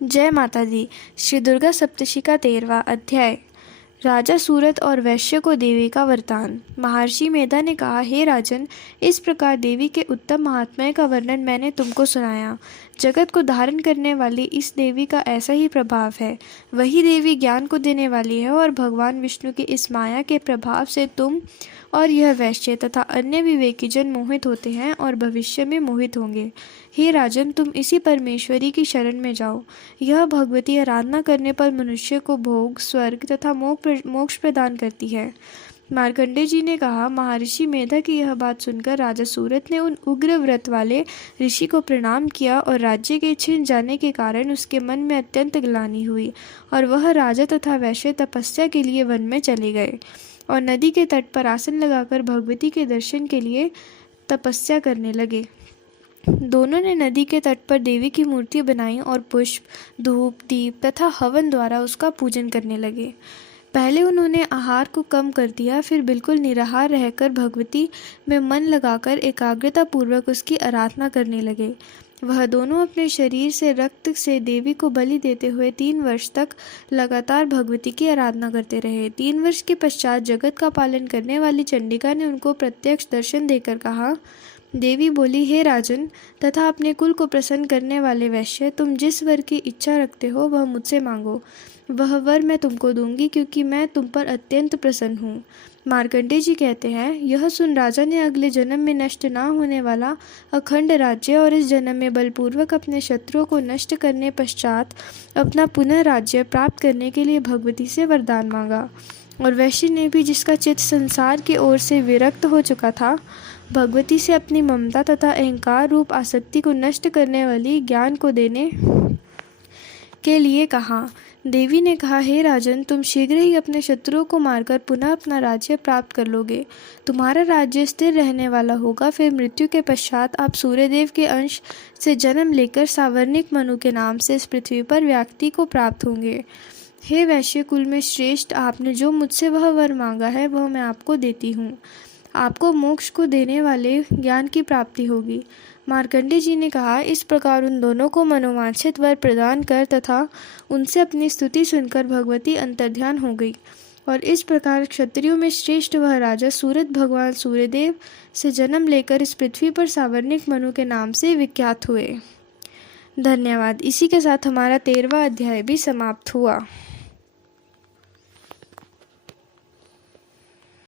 जय माता दी। श्री दुर्गा सप्तशती का 13वां अध्याय। राजा सूरत और वैश्य को देवी का वरदान। महर्षि मेधा ने कहा, हे राजन, इस प्रकार देवी के उत्तम महात्म्य का वर्णन मैंने तुमको सुनाया। जगत को धारण करने वाली इस देवी का ऐसा ही प्रभाव है। वही देवी ज्ञान को देने वाली है और भगवान विष्णु की इस माया के प्रभाव से तुम और यह वैश्य तथा अन्य विवेकी जन मोहित होते हैं और भविष्य में मोहित होंगे। हे राजन, तुम इसी परमेश्वरी की शरण में जाओ। यह भगवती आराधना करने पर मनुष्य को भोग, स्वर्ग तथा मोक्ष प्रदान करती है। मार्कंडेय जी ने कहा, महर्षि मेधा की यह बात सुनकर राजा सूरत ने उन उग्र व्रत वाले ऋषि को प्रणाम किया और राज्य के छिन जाने के कारण उसके मन में अत्यंत ग्लानि हुई और वह राजा तथा वैश्य तपस्या के लिए वन में चले गए और नदी के तट पर आसन लगाकर भगवती के दर्शन के लिए तपस्या करने लगे। दोनों ने नदी के तट पर देवी की मूर्ति बनाई और पुष्प, धूप, दीप तथा हवन द्वारा उसका पूजन करने लगे। पहले उन्होंने आहार को कम कर दिया, फिर बिल्कुल निराहार रहकर भगवती में मन लगाकर एकाग्रता पूर्वक उसकी आराधना करने लगे। वह दोनों अपने शरीर से रक्त से देवी को बलि देते हुए 3 वर्ष तक लगातार भगवती की आराधना करते रहे। 3 वर्ष के पश्चात जगत का पालन करने वाली चंडिका ने उनको प्रत्यक्ष दर्शन देकर कहा, देवी बोली, हे राजन तथा अपने कुल को प्रसन्न करने वाले वैश्य, तुम जिस वर की इच्छा रखते हो वह मुझसे मांगो। वह वर मैं तुमको दूंगी, क्योंकि मैं तुम पर अत्यंत प्रसन्न हूँ। मार्कंडेय जी कहते हैं, यह सुन राजा ने अगले जन्म में नष्ट न होने वाला अखंड राज्य और इस जन्म में बलपूर्वक अपने शत्रुओं को नष्ट करने पश्चात अपना पुनः राज्य प्राप्त करने के लिए भगवती से वरदान मांगा। और वैश्य ने भी, जिसका चित्त संसार की ओर से विरक्त हो चुका था, भगवती से अपनी ममता तथा अहंकार रूप आसक्ति को नष्ट करने वाली ज्ञान को देने के लिए कहा। देवी ने कहा, हे राजन, तुम शीघ्र ही अपने शत्रुओं को मारकर पुनः अपना राज्य प्राप्त कर लोगे। तुम्हारा राज्य स्थिर रहने वाला होगा। फिर मृत्यु के पश्चात आप सूर्यदेव के अंश से जन्म लेकर सावर्णिक मनु के नाम से इस पृथ्वी पर व्याप्ति को प्राप्त होंगे। हे वैश्य कुल में श्रेष्ठ, आपने जो मुझसे वह वर मांगा है वह मैं आपको देती हूँ। आपको मोक्ष को देने वाले ज्ञान की प्राप्ति होगी। मार्कंडेय जी ने कहा, इस प्रकार उन दोनों को मनोवांछित वर प्रदान कर तथा उनसे अपनी स्तुति सुनकर भगवती अंतर्ध्यान हो गई। और इस प्रकार क्षत्रियों में श्रेष्ठ वह राजा सूरत भगवान सूर्यदेव से जन्म लेकर इस पृथ्वी पर सावर्णिक मनु के नाम से विख्यात हुए। धन्यवाद। इसी के साथ हमारा 13वां अध्याय भी समाप्त हुआ।